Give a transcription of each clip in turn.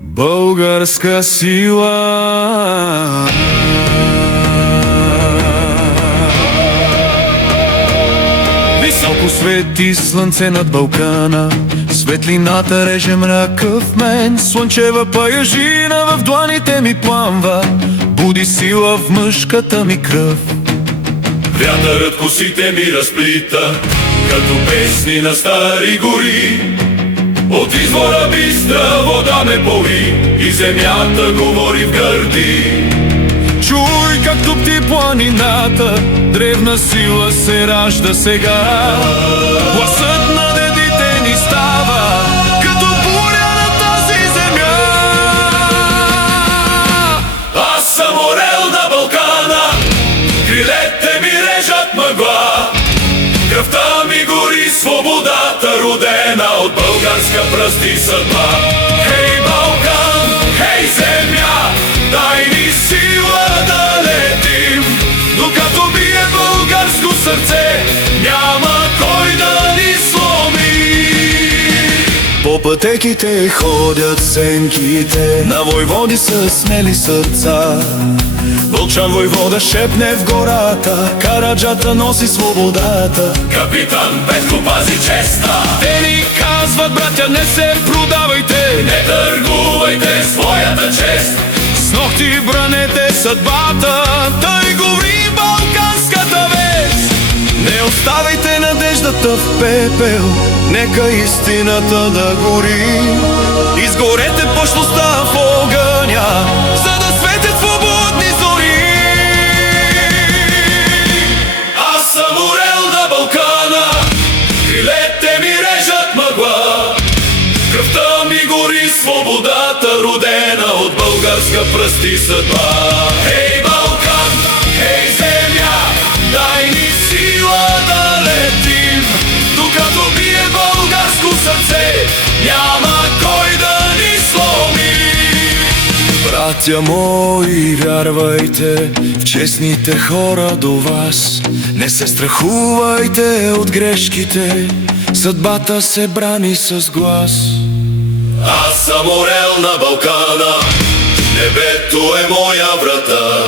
Българска сила. Високо свети слънце над Балкана, светлината реже мрака в мен. Слънчева паяжина в дланите ми пламва, буди сила в мъжката ми кръв. Вятърът косите ми разплита, като песни на стари гори. От извора бистра вода ме пои и земята говори в гърди. Чуй как топти планината, древна сила се ражда сега. Гласът на дедите ни става, като буря на тази земя. Аз съм орел на Балкана, крилете ми режат мъгла. Кръвта ми гори, свободата родена от българска пръст и съдба. Хей, Балкан, хей, земя, дай ни сила да летим. Докато бие българско сърце, няма кой да ни сломи. По пътеките ходят сенките на войводи с смели сърца. Вълчан войвода шепне в гората, Караджата носи свободата. Капитан Петко пази честа. Те ни казват, братя, не се продавайте, Не търгувайте своята чест. с ногти бранете съдбата, тъй говори балканската вест. Не оставайте надеждата в пепел, нека истината да гори. Изгорете пошлостта в огъня, за да светят свободни зори. Аз съм орел на Балкана, крилете ми режат мъгла. Кръвта ми гори, свободата родена от българска пръст и съдба. Хей, Балкан, хей, земя, дай ни сила да летим. Докато бие българско сърце, няма кой да ни сломи. Братя мои, вярвайте в честните хора до вас. Не се страхувайте от грешките, съдбата се брани с глас. Аз съм орел на Балкана, небето е моя врата.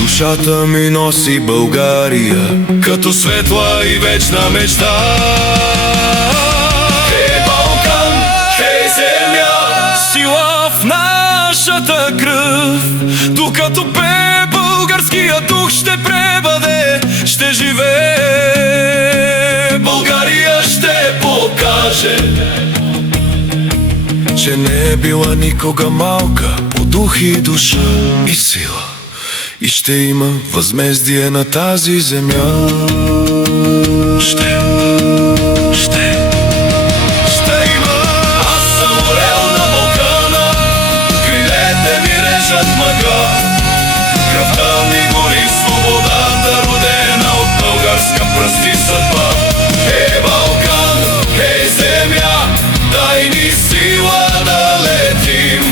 Душата ми носи България, като светла и вечна мечта. Хей, Балкан, хей, земя, Сила в нашата кръв, докато пее българския дух ще пребъде, ще живее. България ще покаже, че не е била никога малка по дух и душа и сила, и ще има възмездие на тази земя. Ще има. аз съм орел на Балкана, крилете ми режат мъгла. Кръвта ми гори, свободата родена от българска пръст и съдба. Хей, Балкан, хей, земя, дай ни сила да летим.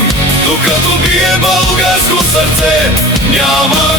Докато бие българско сърце, няма